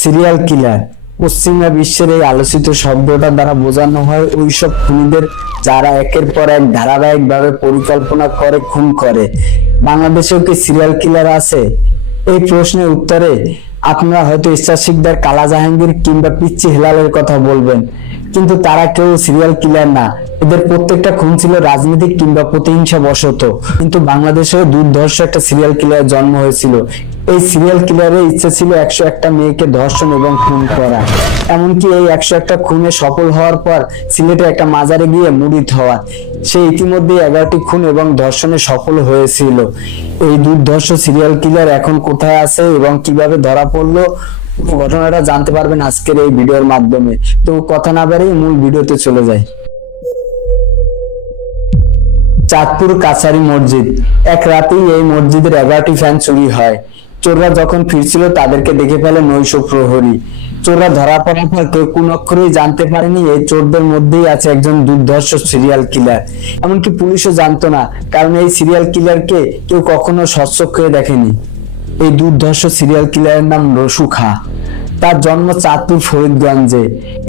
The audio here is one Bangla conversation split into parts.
সিরিয়াল কিলার পশ্চিমা বিশ্বের এই আলোচিত শব্দটা দ্বারা বোঝানো হয় ওইসব খুনিদের যারা একের পর এক ধারাবাহিকভাবে পরিকল্পনা করে খুন করে। বাংলাদেশেও কি সিরিয়াল কিলার আছে? এই প্রশ্নের উত্তরে আপনারা হয়তো ইরশাদ শিকদার, কালা জাহাঙ্গীর কিংবা পিচ্চি হেলালের কথা বলবেন, কিন্তু তারা কেউ সিরিয়াল কিলার না। এদের প্রত্যেকটা খুন ছিল রাজনৈতিক কিংবা প্রতিহিংসা বশত। কিন্তু বাংলাদেশেও দুর্ধর্ষ একটা সিরিয়াল কিলার জন্ম হয়েছিল। এই সিরিয়াল কিলারের ইচ্ছা ছিল 101টা মেয়েকে ধর্ষণ এবং খুন করা। এমনকি এই 101টা খুনে সফল হওয়ার পর সিলেটে একটা মাজারে গিয়ে মুরিদ হওয়া। সে ইতিমধ্যে 11টি খুন এবং ধর্ষণে সফল হয়েছিল। এই দুর্ধর্ষ সিরিয়াল কিলার এখন কোথায় আছে এবং কিভাবে ধরা পড়লো, ঘটনাটা জানতে পারবেন আজকের এই ভিডিওর মাধ্যমে। তো কথা না বাড়িয়ে মূল ভিডিওতে চলে যায়। চাঁদপুর কাছারি মসজিদ। এক রাতেই এই মসজিদের 11টি ফ্যান চুরি হয়। চোররা যখন ফিরছিল তাদেরকে দেখে ফেলে নৈশ প্রহরী। চোররা ধরা পড়ার পর কেউ কোন অক্ষরেই জানতে পারেনি এই চোরদের মধ্যেই আছে একজন দুর্ধর্ষ সিরিয়াল কিলার। এমনকি পুলিশও জানতো না, কারণ এই সিরিয়াল কিলারকে কেউ কখনো স্বচক্ষে দেখেনি। এই দুর্ধর্ষ সিরিয়াল কিলারের নাম রসু খাঁ। তার জন্ম চাঁদপুর ফরিদগঞ্জে।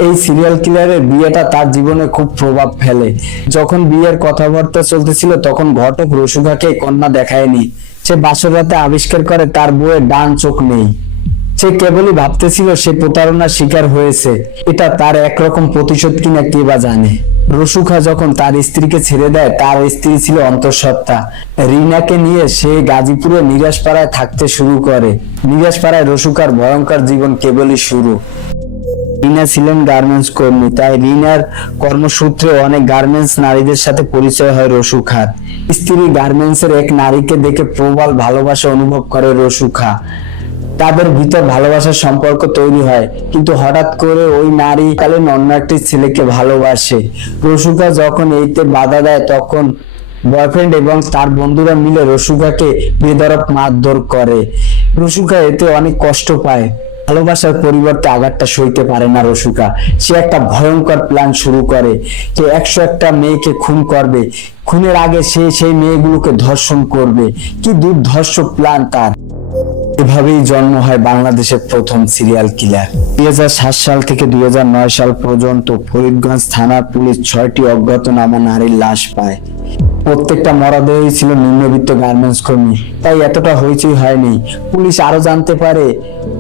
এই সিরিয়াল কিলারের বিয়েটা তার জীবনে খুব প্রভাব ফেলে। যখন বিয়ের কথাবার্তা চলতেছিল তখন ঘটক রসু খাঁকে কন্যা দেখায়নি। সে বাসর রাতে আবিষ্কার করে তার বউয়ের ডান চোখ নেই। সে কেবলই ভাবতেছিল সে প্রতারণার শিকার হয়েছে। এটা তার একরকম প্রতিশোধ কিনা কে বা জানে। রসু খাঁ যখন তার স্ত্রীকে ছেড়ে দেয়, তার স্ত্রী ছিল অন্তঃসত্ত্বা। রিনাকে নিয়ে সে গাজীপুরে নিরাশপাড়ায় থাকতে শুরু করে। নিরাশপাড়ায় রসু খাঁর ভয়ঙ্কর জীবন কেবলই শুরু। রিনা ছিলেন গার্মেন্টস কর্মী, তাই রিনার কর্মসূত্রে অনেক গার্মেন্টস নারীদের সাথে পরিচয় হয় রসু খাঁর। স্ত্রী গার্মেন্টসের এক নারীকে দেখে প্রবল ভালোবাসা অনুভব করে রসু খাঁ। তাদের ভিতর ভালোবাসার সম্পর্ক তৈরি হয়, কিন্তু হঠাৎ করে ওই নারী কালীন অন্য একটি ছেলেকে ভালোবাসে। রসু খাঁ যখন এইতে বাধা দেয় তখন বয়ফ্রেন্ড এবং তার বন্ধুরা মিলে রসু খাঁকে বেধড়ক মারধর করে। রসু খাঁ এতে অনেক কষ্ট পায়। ভালোবাসার পরিবর্তে আঘাতটা সইতে পারে না রসু খাঁ। সে একটা ভয়ঙ্কর প্ল্যান শুরু করে যে 101টা মেয়েকে খুন করবে। খুনের আগে সে সেই মেয়েগুলোকে ধর্ষণ করবে। কি দুর্ধর্ষ প্ল্যান তার! এভাবেই জন্ম হয় বাংলাদেশের প্রথম সিরিয়াল কিলার। 2007 সাল থেকে 2009 সাল পর্যন্ত ফরিদগঞ্জ থানার পুলিশ 6টি অজ্ঞাতনামা নারীর লাশ পায়। প্রত্যেকটা মরদেহই ছিল নিম্নবিত্ত গার্মেন্টস কর্মী, তাই এতটা হইচই হয়নি। পুলিশ আরো জানতে পারে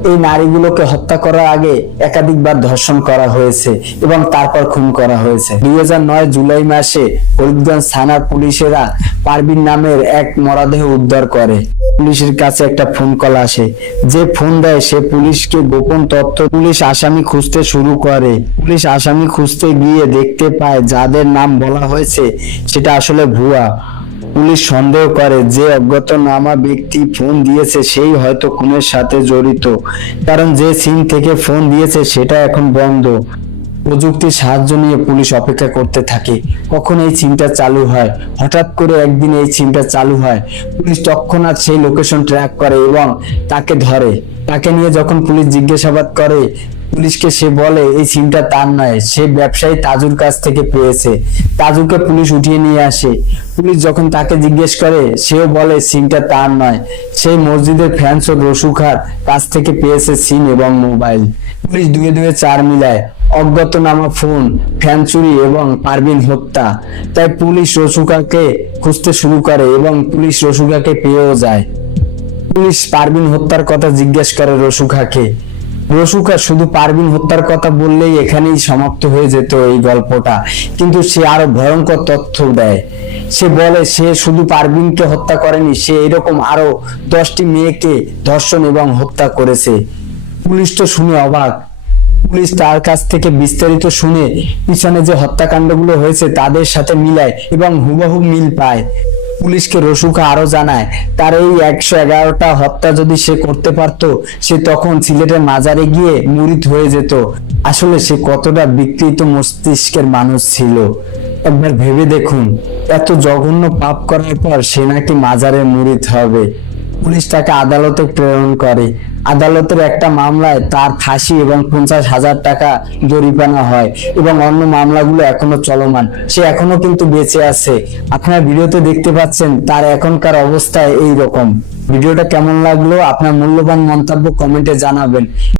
এই নারীগুলোকে হত্যা করার আগে একাধিকবার ধর্ষণ করা হয়েছে এবং তারপর খুন করা হয়েছে। 2009 জুলাই মাসে ফরিদগঞ্জ থানার পুলিশেরা পারভিন নামের এক মরদেহ উদ্ধার করে। পুলিশের কাছে একটা ফোন কল আসে। যে ফোন দেয় সে পুলিশকে গোপন তথ্য। পুলিশ আসামি খুঁজতে শুরু করে। পুলিশ আসামি খুঁজতে গিয়ে দেখতে পায় যাদের নাম বলা হয়েছে সেটা আসলে ভুয়া। পুলিশ সন্দেহ করে যে অজ্ঞাতনামা ব্যক্তি ফোন দিয়েছে সেই হয়তো খুনের সাথে জড়িত, কারণ যে সিম থেকে ফোন দিয়েছে সেটা এখন বন্ধ। প্রযুক্তির সাহায্য নিয়ে পুলিশ অপেক্ষা করতে থাকে কখন এই সিমটা চালু হয়। হঠাৎ করে একদিন এই সিমটা চালু হয়। পুলিশ তৎক্ষণাৎ সেই লোকেশন ট্র্যাক করে এবং তাকে ধরে। তাকে নিয়ে যখন পুলিশ জিজ্ঞাসাবাদ করে পুলিশকে, সে বলে এই সিমটা তার নয়, সে ব্যবসায়ী তাজুর কাছ থেকে পেয়েছে। তাজুকে পুলিশ উঠিয়ে নিয়ে আসে। পুলিশ যখন তাকে জিজ্ঞেস করে সেও বলে সিমটা তার নয়, সেই মসজিদের ফ্যান্স ও রসু খাঁর কাছ থেকে পেয়েছে সিম এবং মোবাইল। পুলিশ 2-2-4 মিলায় অজ্ঞাতনামা ফোন, ফ্যান চুরি এবং পারভিন হত্যা। তাই পুলিশ রসু খাঁকে খুঁজতে শুরু করে এবং পুলিশ রসু খাঁকে পেয়েও যায়। পুলিশ পারভিন হত্যার কথা জিজ্ঞেস করে রসু খাঁকে। রসু খাঁ শুধু পারভিন হত্যার কথা বললেই এখানেই সমাপ্ত হয়ে যেত এই গল্পটা, কিন্তু সে আরো ভয়ঙ্কর তথ্য দেয়। সে বলে সে শুধু পারভিনকে হত্যা করেনি, সে এরকম আরো 10টি মেয়েকে ধর্ষণ এবং হত্যা করেছে। পুলিশ তো শুনে অবাক। পুলিশ তার কাছ থেকে বিস্তারিত শুনে পিছনে যে হত্যাকাণ্ডগুলো হয়েছে তাদের সাথে মিলায় এবং হুবহু মিল পায়। পুলিশকে রসু খাঁ আরো জানায় তার এই 111টা হত্যা যদি সে করতে পারত, সে তখন সিলেটের মাজারে গিয়ে মুরিদ হয়ে যেত। আসলে সে কতটা বিকৃত মস্তিষ্কের মানুষ ছিল একবার ভেবে দেখুন। এত জঘন্য পাপ করার পর সে নাকি মাজারে মুরিদ হবে। পুলিশ তাকে আদালতে প্রেরণ করে। আদালতের একটা মামলায় তার ফাঁসি এবং 50,000 টাকা জরিমানা হয় এবং অন্য মামলাগুলো এখনো চলমান। সে এখনো কিন্তু বেঁচে আছে। আপনারা ভিডিওতে দেখতে পাচ্ছেন তার এখনকার অবস্থা এই রকম। ভিডিওটা কেমন লাগলো আপনার মূল্যবান মন্তব্য কমেন্টে জানাবেন।